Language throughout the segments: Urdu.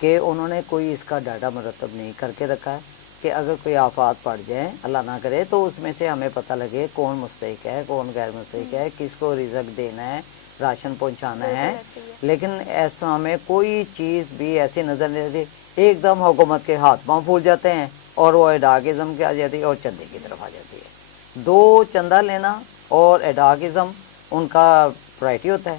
کہ انہوں نے کوئی اس کا ڈاٹا مرتب نہیں کر کے رکھا ہے کہ اگر کوئی آفات پڑ جائیں اللہ نہ کرے تو اس میں سے ہمیں پتہ لگے کون مستحق ہے کون غیر مستحق ہے، کس کو رزق دینا ہے، راشن پہنچانا ہے. لیکن ایسا ہمیں کوئی چیز بھی ایسی نظر نہیں آتی. ایک دم حکومت کے ہاتھ پاؤں پھول جاتے ہیں اور وہ ایڈاکزم کے آ جاتی ہے اور چندے کی طرف آ جاتی ہے. دو چندہ لینا اور ایڈاکزم ان کا پرائرٹی ہوتا ہے.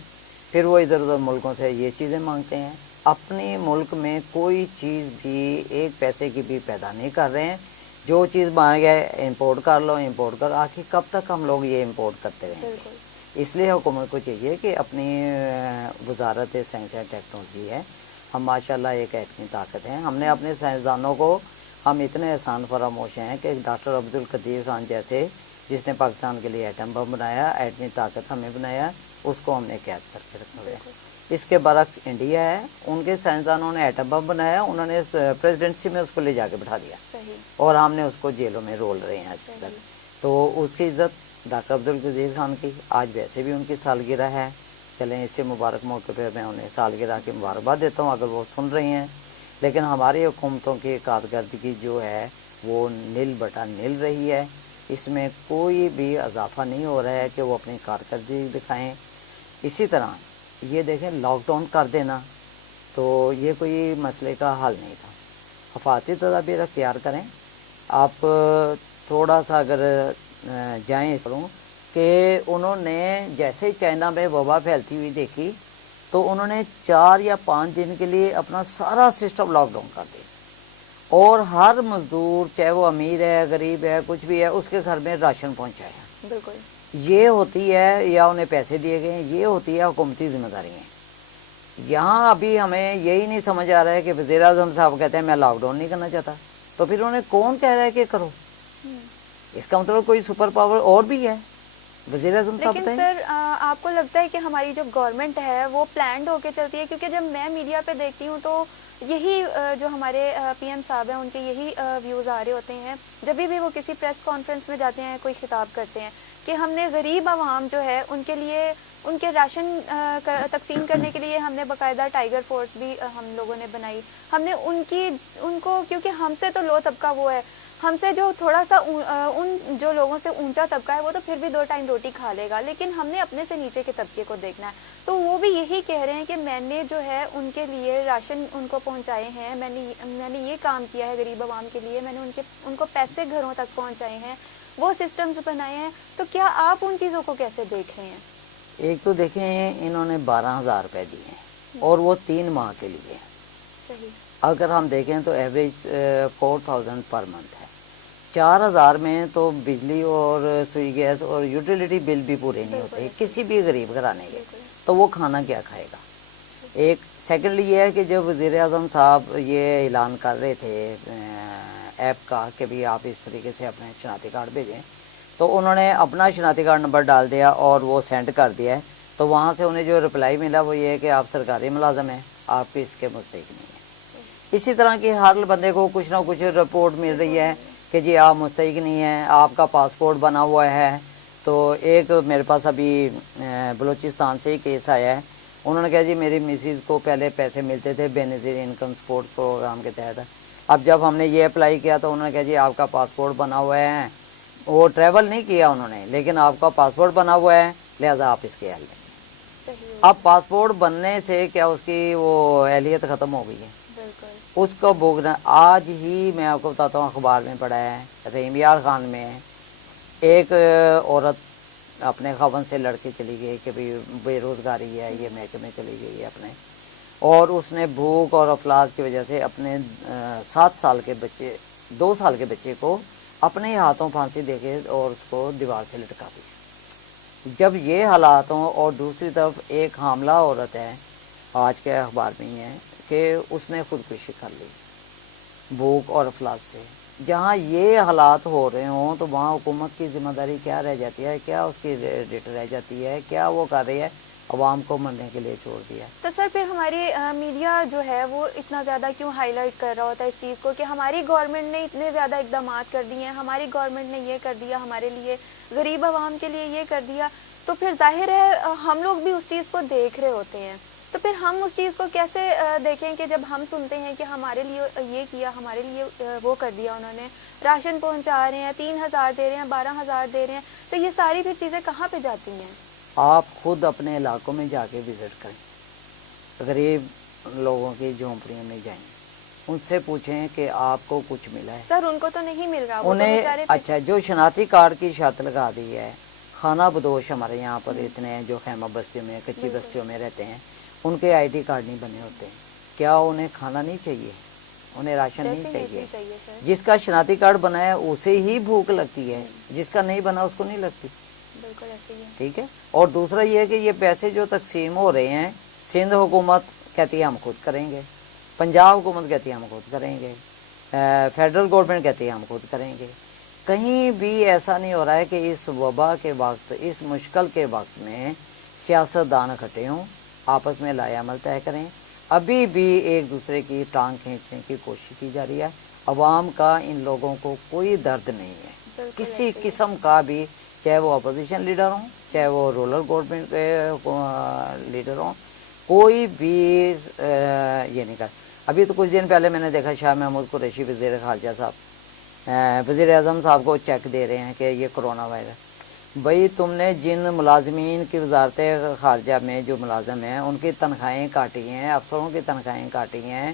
پھر وہ ادھر ادھر ملکوں سے یہ چیزیں مانگتے ہیں. اپنے ملک میں کوئی چیز بھی ایک پیسے کی بھی پیدا نہیں کر رہے ہیں. جو چیز مانگے امپورٹ کر لو امپورٹ کر. آخر کب تک ہم لوگ یہ امپورٹ کرتے رہیں گے؟ اس لیے حکومت کو چاہیے کہ اپنی وزارت سائنس اینڈ ٹیکنالوجی ہے، ہم ماشاءاللہ ایک ایٹمی طاقت ہیں. ہم نے اپنے سائنسدانوں کو ہم اتنے احسان فراموش ہیں کہ ڈاکٹر عبدالقدیر خان جیسے جس نے پاکستان کے لیے ایٹم بم بنایا، ایٹمی طاقت ہمیں بنایا، اس کو ہم نے قید کر کے رکھا ہے. اس کے برعکس انڈیا ہے، ان کے سائنسدانوں نے ایٹم بم بنایا، انہوں نے پریزیڈنسی میں اس کو لے جا کے بٹھا دیا اور ہم نے اس کو جیلوں میں رول رہے ہیں آج تک. تو اس کی عزت ڈاکٹر عبدالقدیر خان کی آج ویسے بھی ان کی سالگرہ ہے. چلیں اس سے مبارک موقع پہ میں انہیں سالگرہ کی مبارکباد دیتا ہوں اگر وہ سن رہی ہیں. لیکن ہماری حکومتوں کی کارکردگی جو ہے وہ نل بٹا نل رہی ہے. اس میں کوئی بھی اضافہ نہیں ہو رہا ہے کہ وہ اپنی کارکردگی دکھائیں. اسی طرح یہ دیکھیں لاک ڈاؤن کر دینا تو یہ کوئی مسئلے کا حل نہیں تھا. حفاظتی تدابیر اختیار کریں. آپ تھوڑا سا اگر جائیں اس کروں کہ انہوں نے جیسے چائنا میں وبا پھیلتی ہوئی دیکھی تو انہوں نے 4 یا 5 دن کے لیے اپنا سارا سسٹم لاک ڈاؤن کر دیا اور ہر مزدور چاہے وہ امیر ہے غریب ہے کچھ بھی ہے اس کے گھر میں راشن پہنچایا. بالکل یہ ہوتی ہے یا انہیں پیسے دیے گئے ہیں، یہ ہوتی ہے حکومتی ذمہ داریاں. یہاں ابھی ہمیں یہی نہیں سمجھ آ رہا ہے کہ وزیر اعظم صاحب کہتے ہیں میں لاک ڈاؤن نہیں کرنا چاہتا، تو پھر انہیں کون کہہ رہا ہے کہ کرو؟ اس کا مطلب کوئی سپر پاور اور بھی ہے. وزیر اعظم صاحب لیکن سر آپ کو لگتا ہے کہ ہماری جو گورنمنٹ ہے وہ پلانڈ ہو کے چلتی ہے؟ کیونکہ جب میں میڈیا پہ دیکھتی ہوں تو یہی جو ہمارے پی ایم صاحب ہیں ان کے یہی ویوز آ رہے ہوتے ہیں جب بھی وہ کسی پریس کانفرنس میں جاتے ہیں کوئی خطاب کرتے ہیں کہ ہم نے غریب عوام جو ہے ان کے لیے ان کے راشن تقسیم کرنے کے لیے ہم نے باقاعدہ ٹائیگر فورس بھی ہم لوگوں نے بنائی. ہم نے ان کو کیونکہ ہم سے تو لو طبقہ وہ ہے، ہم سے جو تھوڑا سا ان جو لوگوں سے اونچا طبقہ ہے وہ تو پھر بھی 2 ٹائم روٹی کھا لے گا، لیکن ہم نے اپنے سے نیچے کے طبقے کو دیکھنا ہے. تو وہ بھی یہی کہہ رہے ہیں کہ میں نے جو ہے ان کے لیے راشن ان کو پہنچائے ہیں، میں نے یہ کام کیا ہے غریب عوام کے لیے، میں نے ان کو پیسے گھروں تک پہنچائے ہیں، وہ سسٹمز بنائے ہیں. تو کیا آپ ان چیزوں کو کیسے دیکھ رہے ہیں؟ ایک تو دیکھیں انہوں نے 12,000 روپے دیے ہیں اور وہ 3 ماہ کے لیے. صحیح. اگر ہم دیکھیں تو ایوریج 4,000 پر منتھ ہے. 4,000 میں تو بجلی اور سوئی گیس اور یوٹیلیٹی بل بھی پورے نہیں ہوتے کسی بھی غریب گھرانے کے. تو وہ کھانا کیا کھائے گا؟ ایک سیکنڈلی یہ ہے کہ جب وزیر اعظم صاحب یہ اعلان کر رہے تھے ایپ کا کہ بھی آپ اس طریقے سے اپنے شناختی کارڈ بھیجیں تو انہوں نے اپنا شناختی کارڈ نمبر ڈال دیا اور وہ سینڈ کر دیا ہے. تو وہاں سے انہیں جو رپلائی ملا وہ یہ ہے کہ آپ سرکاری ملازم ہیں، آپ کی اس کے مستحق نہیں ہیں. اسی طرح کی ہر بندے کو کچھ نہ کچھ رپورٹ مل رہی ہے کہ جی آپ مستحق نہیں ہیں، آپ کا پاسپورٹ بنا ہوا ہے. تو ایک میرے پاس ابھی بلوچستان سے ہی کیس آیا ہے. انہوں نے کہا جی میری مسز کو پہلے پیسے ملتے تھے بے نظیر انکم سپورٹ پروگرام کے تحت. اب جب ہم نے یہ اپلائی کیا تو انہوں نے کہا جی آپ کا پاسپورٹ بنا ہوا ہے. وہ ٹریول نہیں کیا انہوں نے لیکن آپ کا پاسپورٹ بنا ہوا ہے لہٰذا آپ اس کے اہل ہیں. اب پاسپورٹ بننے سے کیا اس کی وہ اہلیت ختم ہو گئی ہے؟ اس کو بھوگنا. آج ہی میں آپ کو بتاتا ہوں اخبار میں پڑھا ہے رحیم یار خان میں ایک عورت اپنے خاوند سے لڑ کے چلی گئی کہ بھی بے روزگاری ہے، یہ محکمے چلی گئی ہے اپنے، اور اس نے بھوک اور افلاس کی وجہ سے اپنے 7 سال کے بچے 2 سال کے بچے کو اپنے ہاتھوں پھانسی دے کے اور اس کو دیوار سے لٹکا دیا. جب یہ حالات ہوں اور دوسری طرف ایک حاملہ عورت ہے آج کے اخبار میں ہی ہے کہ اس نے خودکشی کر لی بھوک اور افلاس سے، جہاں یہ حالات ہو رہے ہوں تو وہاں حکومت کی ذمہ داری کیا رہ جاتی ہے؟ کیا اس کی ڈیٹ رہ جاتی ہے؟ کیا وہ کر رہی ہے؟ عوام کو مرنے کے لیے چھوڑ دیا. تو سر پھر ہماری میڈیا جو ہے وہ اتنا زیادہ کیوں ہائی لائٹ کر رہا ہوتا ہے اس چیز کو کہ ہماری گورنمنٹ نے اتنے زیادہ اقدامات کر دیے ہیں، ہماری گورنمنٹ نے یہ کر دیا ہمارے لیے، غریب عوام کے لیے یہ کر دیا، تو پھر ظاہر ہے ہم لوگ بھی اس چیز کو دیکھ رہے ہوتے ہیں. تو پھر ہم اس چیز کو کیسے دیکھیں کہ جب ہم سنتے ہیں کہ ہمارے لیے یہ کیا، ہمارے لیے وہ کر دیا انہوں نے، راشن پہنچا رہے ہیں، 3,000 دے رہے ہیں، 12,000 دے رہے ہیں، تو یہ ساری پھر چیزیں کہاں پہ جاتی ہیں؟ آپ خود اپنے علاقوں میں جا کے وزٹ کریں، غریب لوگوں کی جھونپڑیوں میں جائیں، ان سے پوچھیں کہ آپ کو کچھ ملا ہے؟ سر ان کو تو نہیں مل رہا، وہ تو انہیں بیچارے اچھا جو شناختی کارڈ کی شرط لگا دی ہے، خانہ بدوش ہمارے یہاں پر اتنے ہیں جو خیمہ بستیوں میں، کچی بستیوں میں رہتے ہیں، ان کے آئی ڈی کارڈ نہیں بنے ہوتے ہیں، کیا انہیں کھانا نہیں چاہیے؟ انہیں راشن نہیں چاہیے؟ جس کا شناختی کارڈ بنا ہے اسے ہی بھوک لگتی ہے، جس کا نہیں بنا اس کو نہیں لگتی۔ بالکل ایسے ہی ہے، ٹھیک ہے۔ اور دوسرا یہ ہے کہ یہ پیسے جو تقسیم ہو رہے ہیں، سندھ حکومت کہتی ہے ہم خود کریں گے، پنجاب حکومت کہتی ہے ہم خود کریں گے، فیڈرل گورنمنٹ کہتی ہے ہم خود کریں گے۔ کہیں بھی ایسا نہیں ہو رہا ہے کہ اس وبا کے وقت، اس مشکل کے وقت میں سیاستدان اکٹھے ہوں، آپس میں لائے عمل طے کریں۔ ابھی بھی ایک دوسرے کی ٹانگ کھینچنے کی کوشش کی جا رہی ہے۔ عوام کا ان لوگوں کو کوئی درد نہیں ہے، کسی قسم کا بھی، چاہے وہ اپوزیشن لیڈر ہوں، چاہے وہ رولر گورنمنٹ کے لیڈر ہوں، کوئی بھی یہ نہیں کر۔ ابھی تو کچھ دن پہلے میں نے دیکھا شاہ محمود قریشی وزیر خارجہ صاحب وزیر اعظم صاحب کو چیک دے رہے ہیں کہ یہ کرونا وائرس۔ بھئی تم نے جن ملازمین کی وزارت خارجہ میں جو ملازم ہیں ان کی تنخواہیں کاٹی ہیں، افسروں کی تنخواہیں کاٹی ہیں،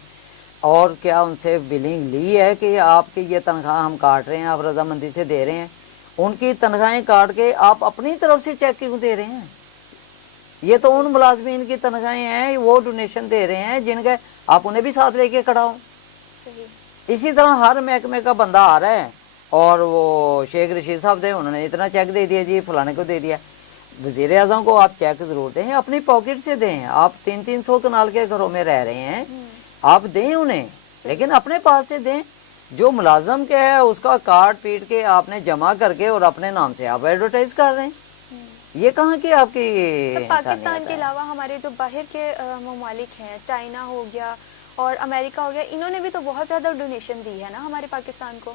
اور کیا ان سے بلنگ لی ہے کہ آپ کی یہ تنخواہ ہم کاٹ رہے ہیں، آپ رضامندی سے دے رہے ہیں؟ ان کی تنخواہیں کاٹ کے آپ اپنی طرف سے چیک کیوں دے رہے ہیں؟ یہ تو ان ملازمین کی تنخواہیں ہیں، وہ ڈونیشن دے رہے ہیں جن کے آپ انہیں بھی ساتھ لے کے کھڑا ہوں۔ اسی طرح ہر محکمے کا بندہ آ رہا ہے، اور وہ شیخ رشید صاحب تھے، انہوں نے اتنا چیک دے دیا، جی فلانے کو دے دیا۔ وزیر اعظم کو آپ چیک ضرور دیں، اپنی پاکٹ سے دیں۔ آپ 300 کنال کے گھروں میں رہ رہے ہیں، آپ دیں انہیں، لیکن اپنے پاس سے دیں۔ جو ملازم کے ہے اس کا کارڈ پیٹ کے آپ نے جمع کر کے اور اپنے نام سے آپ ایڈورٹائز کر رہے ہیں، یہ کہاں کی آپ کی پاکستان کے علاوہ ہمارے جو باہر کے ممالک ہیں، چائنا ہو گیا اور امریکہ ہو گیا، انہوں نے بھی تو بہت زیادہ ڈونیشن دی ہے نا ہمارے پاکستان کو۔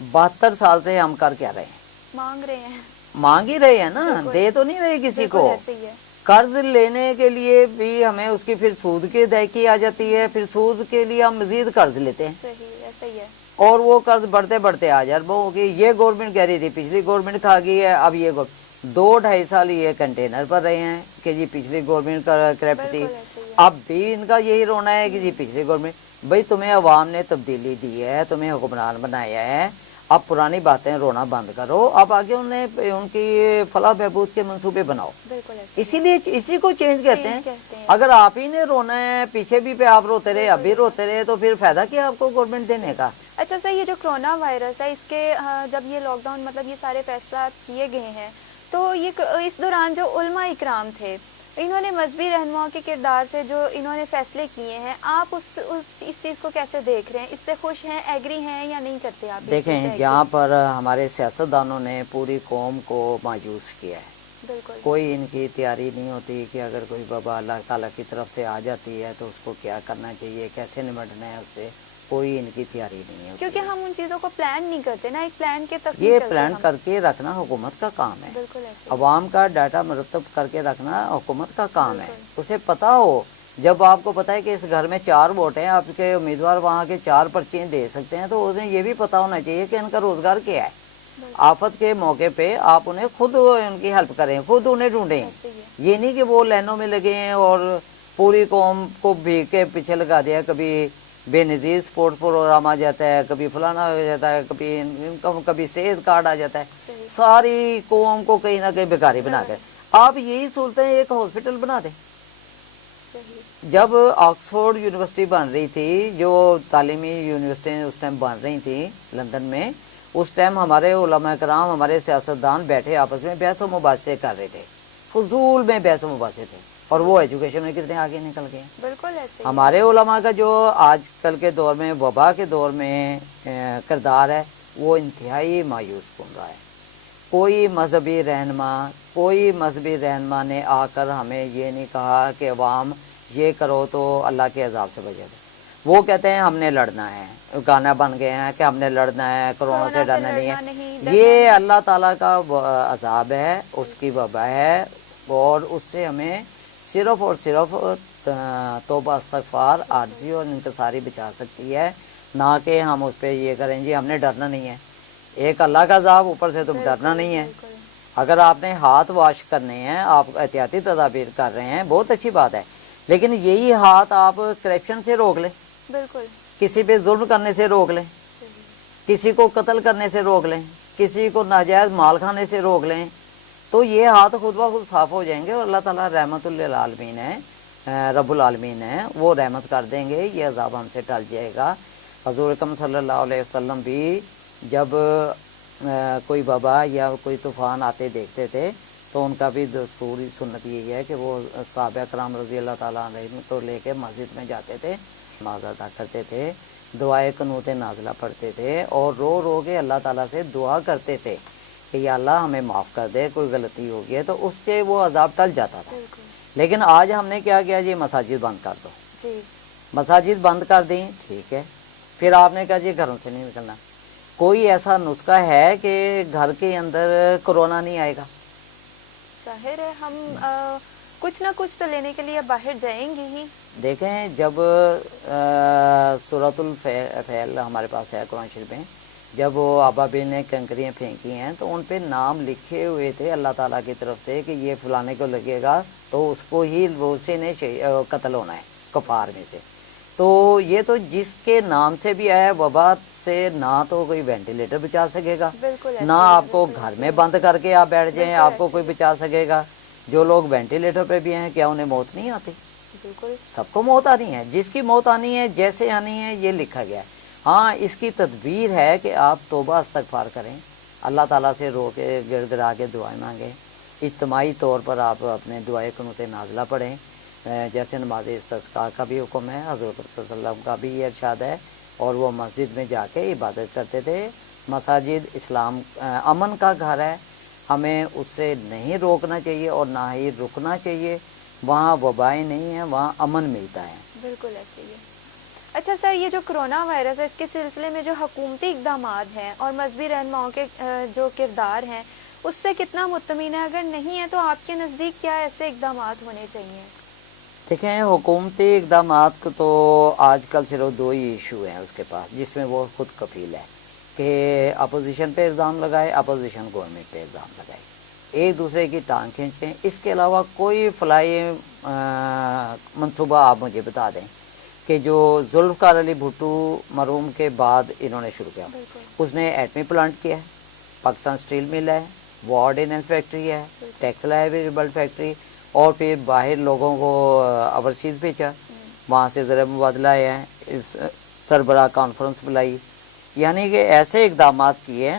72 سال سے ہم کر کیا رہے ہیں؟ مانگ رہے ہیں، مانگ ہی رہے ہیں نا، دے تو نہیں رہے کسی کو۔ قرض لینے کے لیے بھی ہمیں اس کی پھر سود کی ادائیگی آ جاتی ہے، پھر سود کے لیے ہم مزید قرض لیتے ہیں، صحیح ایسا ہی ہے، اور وہ قرض بڑھتے بڑھتے آ جائے ہو گئی۔ یہ گورنمنٹ کہہ رہی تھی، پچھلی گورنمنٹ کھا گئی ہے، اب یہ 2-2.5 سال یہ کنٹینر پر رہے ہیں کہ جی پچھلی گورنمنٹ کا کریپٹ تھی، اب بھی ان کا یہی رونا ہے کہ جی پچھلی گورنمنٹ۔ بھئی تمہیں عوام نے تبدیلی دی ہے، تمہیں حکمران بنایا ہے، اب پرانی باتیں رونا بند کرو، اب آگے ان کی فلاح بہبود کے منصوبے بناؤ۔ اسی لیے اسی کو چینج کہتے ہیں۔ اگر آپ ہی نے رونا ہے، پیچھے بھی پہ آپ روتے رہے، اب بھی روتے رہے، تو پھر فائدہ کیا آپ کو گورنمنٹ دینے کا؟ اچھا سر، یہ جو کرونا وائرس ہے، اس کے جب یہ لاک ڈاؤن مطلب یہ سارے فیصلات کیے گئے ہیں، تو یہ اس دوران جو علماء اکرام تھے، انہوں نے مذہبی رہنماؤں کے کردار سے جو انہوں نے فیصلے کیے ہیں، آپ اس چیز کو کیسے دیکھ رہے ہیں؟ اس سے خوش ہیں، ایگری ہیں یا نہیں کرتے آپ؟ دیکھیں، جہاں پر ہمارے سیاستدانوں نے پوری قوم کو مایوس کیا ہے، بالکل کوئی ان کی تیاری نہیں ہوتی کہ اگر کوئی وبا اللہ تعالیٰ کی طرف سے آ جاتی ہے تو اس کو کیا کرنا چاہیے، کیسے نمٹنا ہے اس سے، کوئی ان کی تیاری نہیں ہوتی، کیونکہ ہم ان چیزوں کو پلان نہیں کرتے نا، ایک پلان کے تک یہ پلان کر کے رکھنا حکومت کا کام ہے۔ بالکل ایسے عوام کا ڈاٹا مرتب کر کے رکھنا حکومت کا کام ہے۔ اسے پتا ہو، جب آپ کو پتا ہے کہ اس گھر میں 4 ووٹ ہیں، آپ کے امیدوار وہاں کے 4 پرچے دے سکتے ہیں، تو انہیں یہ بھی پتا ہونا چاہیے کہ ان کا روزگار کیا ہے۔ آفت کے موقع پہ آپ انہیں خود ان کی ہیلپ کریں، خود انہیں ڈھونڈیں، یہ نہیں کہ وہ لائنوں میں لگے ہیں اور پوری قوم کو بھیگ کے پیچھے لگا دیا۔ کبھی بے نظیر سپورٹ پروگرام آ جاتا ہے، کبھی فلانا ہو جاتا ہے، کبھی انکم، کبھی صحت کارڈ آ جاتا ہے، ساری قوم کو کہیں نہ کہیں بیکاری بنا کر آپ یہی سہولتیں ایک ہاسپٹل بنا دیں۔ جب آکسفورڈ یونیورسٹی بن رہی تھی، جو تعلیمی یونیورسٹی اس ٹائم بن رہی تھی لندن میں، اس ٹائم ہمارے علماء کرام، ہمارے سیاستدان بیٹھے آپس میں بحث و مباحثے کر رہے تھے، فضول میں بحث و مباحثے تھے، اور وہ ایجوکیشن میں کتنے آگے نکل گئے ہیں۔ بالکل ایسے ہمارے علماء کا جو آج کل کے دور میں، وبا کے دور میں کردار ہے، وہ انتہائی مایوس کن رہا ہے۔ کوئی مذہبی رہنما نے آ کر ہمیں یہ نہیں کہا کہ عوام یہ کرو تو اللہ کے عذاب سے بچے گا۔ وہ کہتے ہیں ہم نے لڑنا ہے، گانا بن گئے ہیں کہ ہم نے لڑنا ہے، کرونا سے ڈرنا نہیں ہے۔ یہ اللہ تعالیٰ کا عذاب ہے، اس کی وبا ہے، اور اس سے ہمیں صرف اور صرف توبہ استغفار عاجزی اور انکساری بچا سکتی ہے، نہ کہ ہم اس پہ یہ کریں جی ہم نے ڈرنا نہیں ہے. ایک اللہ کا عذاب، اوپر سے تم ڈرنا نہیں ہے. اگر آپ نے ہاتھ واش کرنے ہیں، آپ احتیاطی تدابیر کر رہے ہیں، بہت اچھی بات ہے، لیکن یہی ہاتھ آپ کرپشن سے روک لیں، بالکل کسی پہ ظلم کرنے سے روک لیں، کسی کو قتل کرنے سے روک لیں، کسی کو ناجائز مال کھانے سے روک لیں، تو یہ ہاتھ خود بخود صاف ہو جائیں گے اور اللہ تعالیٰ رحمت للعالمین ہے، رب العالمین ہے، وہ رحمت کر دیں گے، یہ عذاب ہم سے ٹل جائے گا. حضور اکرم صلی اللہ علیہ وسلم بھی جب کوئی وبا یا کوئی طوفان آتے دیکھتے تھے تو ان کا بھی دستوری سنت یہی ہے کہ وہ صحابہ کرام رضی اللہ تعالیٰ عنہ کو لے کے مسجد میں جاتے تھے، نماز ادا کرتے تھے، دعائے قنوت نازلہ پڑھتے تھے اور رو رو کے اللہ تعالیٰ سے دعا کرتے تھے کہ یا اللہ ہمیں معاف کر دے، کوئی غلطی ہو گئی ہے، تو اس کے وہ عذاب ٹل جاتا تھا. لیکن آج ہم نے کیا کیا جی مساجد بند کر دو، مساجد بند کر دیں، ٹھیک ہے، پھر آپ نے کہا جی گھروں سے نہیں نکلنا. کوئی ایسا نسخہ ہے کہ گھر کے اندر کرونا نہیں آئے گا؟ ظاہر ہے ہم کچھ نہ کچھ تو لینے کے لیے باہر جائیں گے ہی. دیکھیں جب سورۃ الفیل ہمارے پاس ہے قرآن شریف میں، جب وہ ابابیل نے کنکریاں پھینکی ہیں تو ان پہ نام لکھے ہوئے تھے اللہ تعالیٰ کی طرف سے کہ یہ فلانے کو لگے گا تو اس کو ہی اسی نے قتل ہونا ہے کفار میں سے. تو یہ تو جس کے نام سے بھی آیا وبا سے نہ تو کوئی وینٹیلیٹر بچا سکے گا، نہ آپ کو گھر میں بند کر کے آپ بیٹھ جائیں آپ کو کوئی بچا سکے گا. جو لوگ وینٹیلیٹر پہ بھی ہیں کیا انہیں موت نہیں آتی؟ بالکل سب کو موت آنی ہے، جس کی موت آنی ہے جیسے آنی ہے یہ لکھا گیا ہے. ہاں اس کی تدبیر ہے کہ آپ توبہ استغفار کریں، اللہ تعالیٰ سے رو کے گڑ گڑا کے دعائیں مانگیں، اجتماعی طور پر آپ اپنے دعائے قنوت نازلہ پڑھیں، جیسے نماز استسقاء کا بھی حکم ہے، حضرت صلی اللہ علیہ وسلم کا بھی یہ ارشاد ہے، اور وہ مسجد میں جا کے عبادت کرتے تھے. مساجد اسلام امن کا گھر ہے، ہمیں اس سے نہیں روکنا چاہیے اور نہ ہی رکنا چاہیے. وہاں وبائیں نہیں ہیں، وہاں امن ملتا ہے. بالکل ایسے ہی ہے. اچھا سر، یہ جو کرونا وائرس ہے اس کے سلسلے میں جو حکومتی اقدامات ہیں اور مذہبی رہنماؤں کے جو کردار ہیں اس سے کتنا مطمئن ہے؟ اگر نہیں ہے تو آپ کے نزدیک کیا ایسے اقدامات ہونے چاہیے؟ دیکھیں حکومتی اقدامات کو تو آج کل صرف دو ہی ایشو ہیں اس کے پاس جس میں وہ خود کفیل ہے کہ اپوزیشن پہ الزام لگائے، اپوزیشن گورنمنٹ پہ الزام لگائے، ایک دوسرے کی ٹانگ کھینچیں. اس کے علاوہ کوئی فلاحی منصوبہ آپ مجھے بتا دیں کہ جو ذوالفقار علی بھٹو مرحوم کے بعد انہوں نے شروع کیا. اس نے ایٹمی پلانٹ کیا ہے، پاکستان اسٹیل مل ہے، وہ آرڈیننس فیکٹری ہے، ٹیکسٹائل ایویلیبل فیکٹری، اور پھر باہر لوگوں کو اوورسیز بھیجا، وہاں سے زر مبادلہ آیا ہے، سربراہ کانفرنس بلائی. یعنی کہ ایسے اقدامات کیے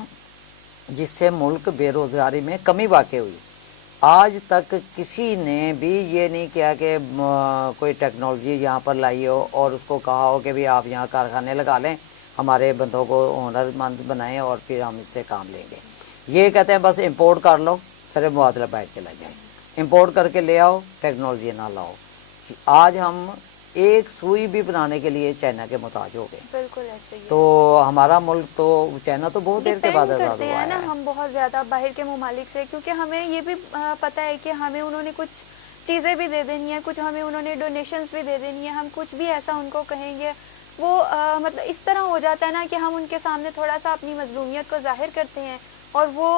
جس سے ملک بے روزگاری میں کمی واقع ہوئی. آج تک کسی نے بھی یہ نہیں کیا کہ کوئی ٹیکنالوجی یہاں پر لائی ہو اور اس کو کہا ہو کہ بھی آپ یہاں کارخانے لگا لیں، ہمارے بندوں کو ہنر مند بنائیں اور پھر ہم اس سے کام لیں گے. یہ کہتے ہیں بس امپورٹ کر لو، سر مبادلہ باہر چلا جائے، امپورٹ کر کے لے آؤ، ٹیکنالوجی نہ لاؤ. آج ہم ایک سوئی بھی بنانے کے لیے چائنا کے محتاج ہو گئے. بالکل ایسے ہی. تو ہمارا ملک تو چائنا تو بہت دیر کے بعد آزاد ہوا ہے. ہم بہت زیادہ باہر کے ممالک سے، کیونکہ ہمیں یہ بھی پتہ ہے کہ ہمیں انہوں نے کچھ چیزیں بھی دے دینی ہیں، کچھ ہمیں انہوں نے ڈونیشنز بھی دے دینی ہے. ہم کچھ بھی ایسا ان کو کہیں گے وہ مطلب اس طرح ہو جاتا ہے نا کہ ہم ان کے سامنے تھوڑا سا اپنی مظلومیت کو ظاہر کرتے ہیں اور وہ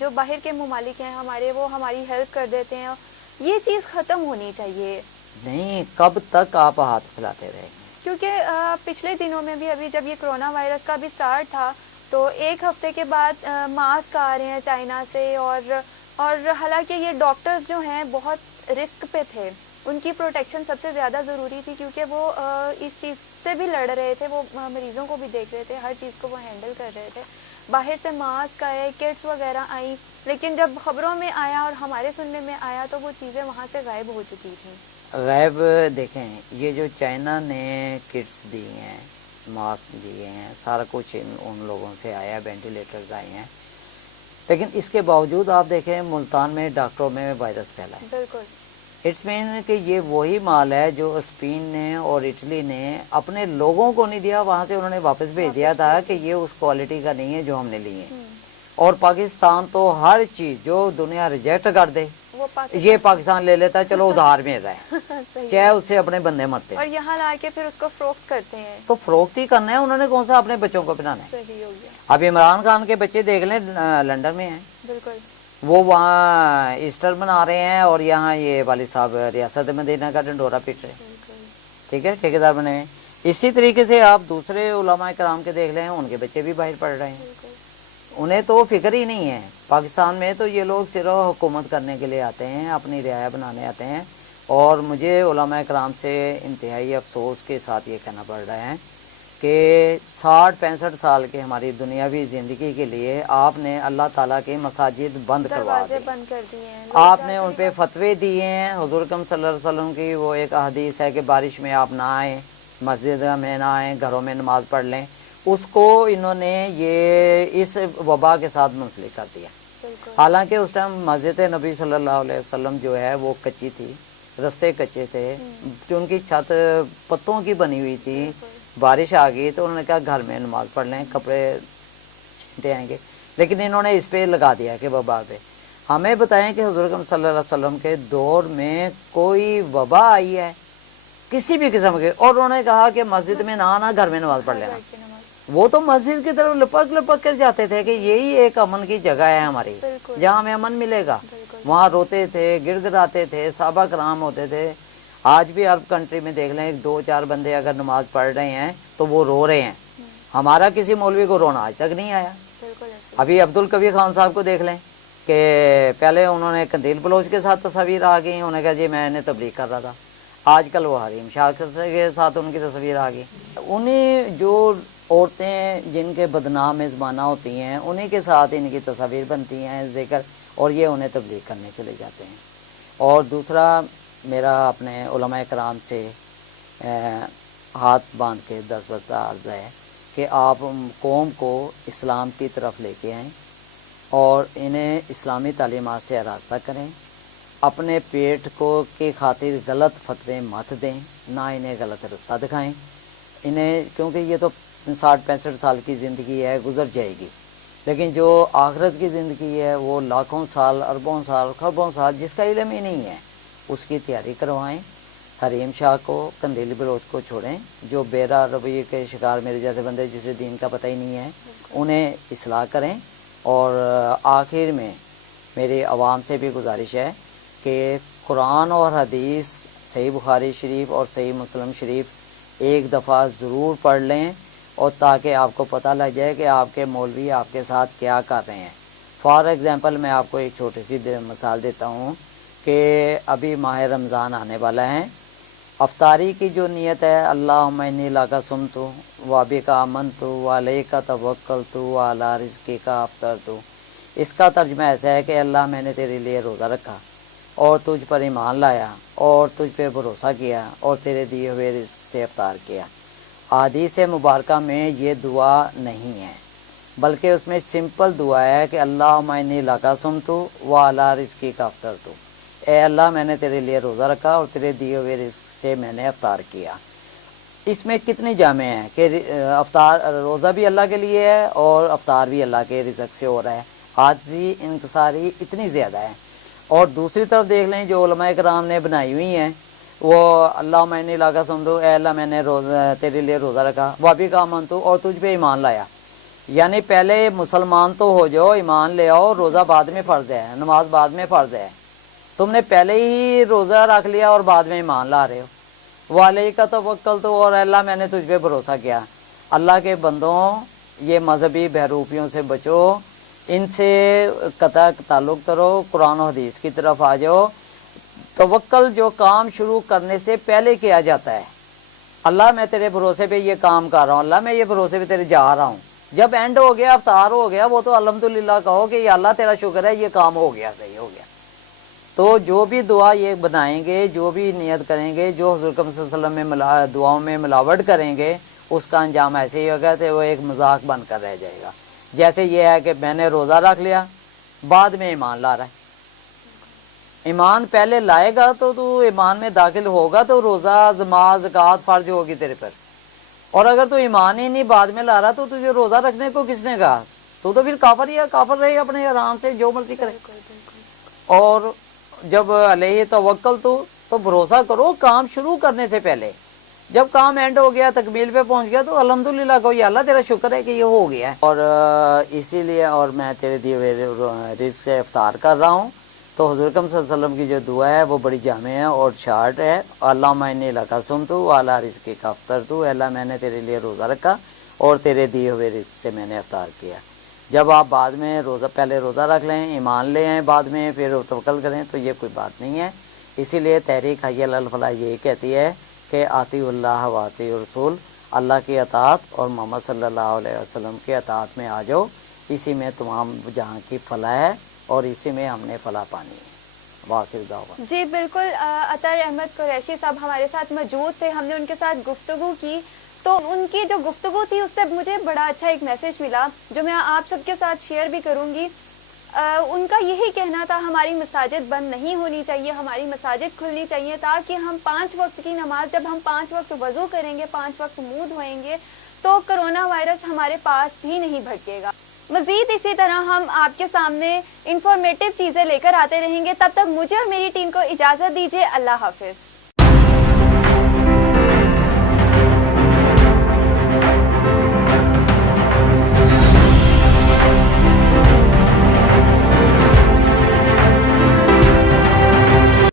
جو باہر کے ممالک ہیں ہمارے، وہ ہماری ہیلپ کر دیتے ہیں. یہ چیز ختم ہونی چاہیے. نہیں، کب تک آپ ہاتھ پھیلاتے رہیں گے؟ کیونکہ پچھلے دنوں میں بھی ابھی جب یہ کرونا وائرس کا بھی سٹارٹ تھا تو ایک ہفتے کے بعد ماسک آ رہے ہیں چائنا سے، اور حالانکہ یہ ڈاکٹرز جو ہیں بہت رسک پہ تھے، ان کی پروٹیکشن سب سے زیادہ ضروری تھی کیونکہ وہ اس چیز سے بھی لڑ رہے تھے، وہ مریضوں کو بھی دیکھ رہے تھے، ہر چیز کو وہ ہینڈل کر رہے تھے. باہر سے ماسک آئے، کٹس وغیرہ آئیں، لیکن جب خبروں میں آیا اور ہمارے سننے میں آیا تو وہ چیزیں وہاں سے غائب ہو چکی تھیں. غائب دیکھیں، یہ جو چائنا نے کٹس دی ہیں، ماسک دیے ہیں، سارا کچھ ان لوگوں سے آیا، وینٹیلیٹرز آئے ہیں، لیکن اس کے باوجود آپ دیکھیں ملتان میں ڈاکٹروں میں وائرس پھیلا ہے. بالکل. اٹس مین کہ یہ وہی مال ہے جو اسپین نے اور اٹلی نے اپنے لوگوں کو نہیں دیا، وہاں سے انہوں نے واپس بھیج دیا تھا کہ یہ اس کوالٹی کا نہیں ہے جو ہم نے لی ہے. اور پاکستان تو ہر چیز جو دنیا ریجیکٹ کر دے یہ پاکستان لے لیتا ہے, چلو ادھار میں رہے, چاہے اس سے اپنے بندے مرتے ہیں, اور یہاں لا کے پھر اس کو فروخت کرتے ہیں. تو فروخت ہی کرنا ہے, انہوں نے کون سا اپنے بچوں کو پہنانا ہے. صحیح ہو گیا. اب عمران خان کے بچے دیکھ لیں لندن میں ہیں, بالکل. وہ وہاں ایسٹر منا رہے ہیں, اور یہاں یہ والد صاحب ریاست مدینہ کا ڈنڈورا پیٹ رہے ہیں, ٹھیک ہے, ٹھیکیدار بنے ہیں. اسی طریقے سے آپ دوسرے علماء کرام کے دیکھ لیں, ان کے بچے بھی باہر پڑھ رہے ہیں, انہیں تو فکر ہی نہیں ہے. پاکستان میں تو یہ لوگ صرف حکومت کرنے کے لیے آتے ہیں, اپنی رعایا بنانے آتے ہیں. اور مجھے علماء کرام سے انتہائی افسوس کے ساتھ یہ کہنا پڑ رہا ہے کہ 60-65 سال کے ہماری دنیاوی زندگی کے لیے آپ نے اللہ تعالیٰ کے مساجد بند کروا دیے, بند کر دیے ہیں, آپ نے ان پہ فتوے دیے ہیں. حضور اکرم صلی اللہ علیہ وسلم کی وہ ایک حدیث ہے کہ بارش میں آپ نہ آئیں, مسجد میں نہ آئیں, گھروں میں نماز پڑھ لیں, اس کو انہوں نے یہ اس وبا کے ساتھ منسلک کر دیا. حالانکہ اس ٹائم مسجد نبی صلی اللہ علیہ وسلم جو ہے وہ کچی تھی, رستے کچے تھے, ان کی چھت پتوں کی بنی ہوئی تھی. بارش آ گئی تو انہوں نے کہا گھر میں نماز پڑھ لیں, کپڑے چھینٹے آئیں گے, لیکن انہوں نے اس پہ لگا دیا کہ وبا پہ. ہمیں بتائیں کہ حضور اکرم صلی اللہ علیہ وسلم کے دور میں کوئی وبا آئی ہے کسی بھی قسم کے, اور انہوں نے کہا کہ مسجد میں نہ آنا, گھر میں نماز پڑھ لینا. وہ تو مسجد کی طرف لپک لپک کر جاتے تھے کہ یہی ایک امن کی جگہ ہے ہماری, جہاں ہمیں امن ملے گا. وہاں روتے تھے, گڑ گڑاتے تھے, صحابہ کرام ہوتے تھے. آج بھی عرب کنٹری میں دیکھ لیں, 2-4 بندے اگر نماز پڑھ رہے ہیں تو وہ رو رہے ہیں. ہمارا کسی مولوی کو رونا آج تک نہیں آیا. ابھی عبدالکبیر خان صاحب کو دیکھ لیں کہ پہلے انہوں نے قندیل بلوچ کے ساتھ تصاویر آ گئی, انہوں نے کہا جی میں نے تبلیغ کر رہا تھا. آج کل وہ حریم شاہ کے ساتھ ان کی تصویر آ گئی. انہیں جو عورتیں جن کے بدنام زمانہ ہوتی ہیں انہیں کے ساتھ ان کی تصاویر بنتی ہیں, ذکر, اور یہ انہیں تبلیغ کرنے چلے جاتے ہیں. اور دوسرا میرا اپنے علماء کرام سے ہاتھ باندھ کے 10 بستہ عرض ہے کہ آپ قوم کو اسلام کی طرف لے کے آئیں اور انہیں اسلامی تعلیمات سے آراستہ کریں. اپنے پیٹ کو کی خاطر غلط فتوے مت دیں, نہ انہیں غلط رستہ دکھائیں انہیں, کیونکہ یہ تو 60-65 سال کی زندگی ہے, گزر جائے گی. لیکن جو آخرت کی زندگی ہے وہ لاکھوں سال, اربوں سال, خربوں سال, جس کا علم ہی نہیں ہے, اس کی تیاری کروائیں. حریم شاہ کو, قندیل بلوچ کو چھوڑیں, جو بیرا رویے کے شکار میرے جیسے بندے جسے دین کا پتہ ہی نہیں ہے, انہیں اصلاح کریں. اور آخر میں میری عوام سے بھی گزارش ہے کہ قرآن اور حدیث, صحیح بخاری شریف اور صحیح مسلم شریف ایک دفعہ ضرور پڑھ لیں, اور تاکہ آپ کو پتہ لگ جائے کہ آپ کے مولوی آپ کے ساتھ کیا کر رہے ہیں. فار ایگزامپل میں آپ کو ایک چھوٹی سی مثال دیتا ہوں کہ ابھی ماہ رمضان آنے والا ہے. افطاری کی جو نیت ہے, اللہم انی لک صمت وبک آمنت وعلیک توکلت وعلی رزقک افطرت, اس کا ترجمہ ایسا ہے کہ اللہ میں نے تیرے لیے روزہ رکھا اور تجھ پر ایمان لایا اور تجھ پہ بھروسہ کیا اور تیرے دیے ہوئے رزق سے افطار کیا. حدیث مبارکہ میں یہ دعا نہیں ہے, بلکہ اس میں سمپل دعا ہے کہ اللہم انی لک صمت وعلی رزقک افطرت, اے اللہ میں نے تیرے لیے روزہ رکھا اور تیرے دیے ہوئے رزق سے میں نے افطار کیا. اس میں کتنی جامع ہیں کہ افطار, روزہ بھی اللہ کے لیے ہے اور افطار بھی اللہ کے رزق سے ہو رہا ہے. عاجزی انکساری اتنی زیادہ ہے. اور دوسری طرف دیکھ لیں جو علماء کرام نے بنائی ہوئی ہیں, وہ اللہم انی لک صمت, اے اللہ میں نے تیرے لیے روزہ رکھا, وبک آمنت, اور تجھ پہ ایمان لایا. یعنی پہلے مسلمان تو ہو جاؤ, ایمان لے آؤ, روزہ بعد میں فرض ہے, نماز بعد میں فرض ہے. تم نے پہلے ہی روزہ رکھ لیا اور بعد میں ایمان لا رہے ہو. وعلیک توکلت, اور اللہ میں نے تجھ پہ بھروسہ کیا. اللہ کے بندوں, یہ مذہبی بہروپیوں سے بچو, ان سے قطع تعلق کرو, قرآن و حدیث کی طرف آ جاؤ. توکل جو کام شروع کرنے سے پہلے کیا جاتا ہے, اللہ میں تیرے بھروسے پہ یہ کام کر رہا ہوں, اللہ میں یہ بھروسے پہ تیرے جا رہا ہوں. جب اینڈ ہو گیا, افطار ہو گیا, وہ تو الحمدللہ کہو کہ یا اللہ تیرا شکر ہے یہ کام ہو گیا, صحیح ہو گیا. تو جو بھی دعا یہ بنائیں گے, جو بھی نیت کریں گے, جو حضور صلی اللہ علیہ وسلم میں دعاؤں میں ملاوٹ کریں گے, اس کا انجام ایسے ہی ہوگا کہ وہ ایک مذاق بن کر رہ جائے گا. جیسے یہ ہے کہ میں نے روزہ رکھ لیا, بعد میں ایمان لا رہا ہے. ایمان پہلے لائے گا تو ایمان میں داخل ہوگا تو روزہ, نماز, زکوٰۃ فرض ہوگی تیرے پر. اور اگر تو ایمان ہی نہیں بعد میں لا رہا تو تجھے روزہ رکھنے کو کس نے کہا؟ تو پھر کافر ہی ہے, کافر رہے اپنے آرام سے جو مرضی کرے. اور جب علیہ توکل تو بھروسہ کرو کام شروع کرنے سے پہلے. جب کام اینڈ ہو گیا تکمیل پہ پہنچ گیا تو الحمدللہ کہو یا اللہ تیرا شکر ہے کہ یہ ہو گیا ہے. اور اسی لیے اور میں تیرے دیے ہوئے رزق سے افطار کر رہا ہوں. تو حضور اکرم صلی اللہ علیہ وسلم کی جو دعا ہے وہ بڑی جامع ہے اور شارٹ ہے. اللہم انی لک صمت وعلی رزقک افطرت. اللہ میں نے تیرے لیے روزہ رکھا اور تیرے دیے ہوئے رزق سے میں نے افطار کیا. جب آپ بعد میں پہلے روزہ رکھ لیں, ایمان لے آئیں, بعد میں پھر توکل کریں تو یہ کوئی بات نہیں ہے. اسی لیے تحریک حی علی الفلاح یہی کہتی ہے کہ آتی اللہ و آتی رسول, اللہ کی اطاعت اور محمد صلی اللہ علیہ وسلم کی اطاعت میں آ جاؤ. اسی میں تمام جہاں کی فلاح ہے اور اسی میں ہم نے فلاح پانی ہے. واخر دعوانا. جی بالکل, عطر احمد قریشی صاحب ہمارے ساتھ موجود تھے, ہم نے ان کے ساتھ گفتگو کی تو ان کی جو گفتگو تھی اس سے مجھے بڑا اچھا ایک میسج ملا جو میں آپ سب کے ساتھ شیئر بھی کروں گی. ان کا یہی کہنا تھا ہماری مساجد بند نہیں ہونی چاہیے, ہماری مساجد کھلنی چاہیے تاکہ ہم 5 وقت کی نماز, جب ہم 5 وقت وضو کریں گے, 5 وقت منہ دھوئیں گے تو کرونا وائرس ہمارے پاس بھی نہیں بھٹکے گا. مزید اسی طرح ہم آپ کے سامنے انفارمیٹیو چیزیں لے کر آتے رہیں گے. تب تک مجھے اور میری ٹیم کو اجازت دیجیے. اللہ حافظ.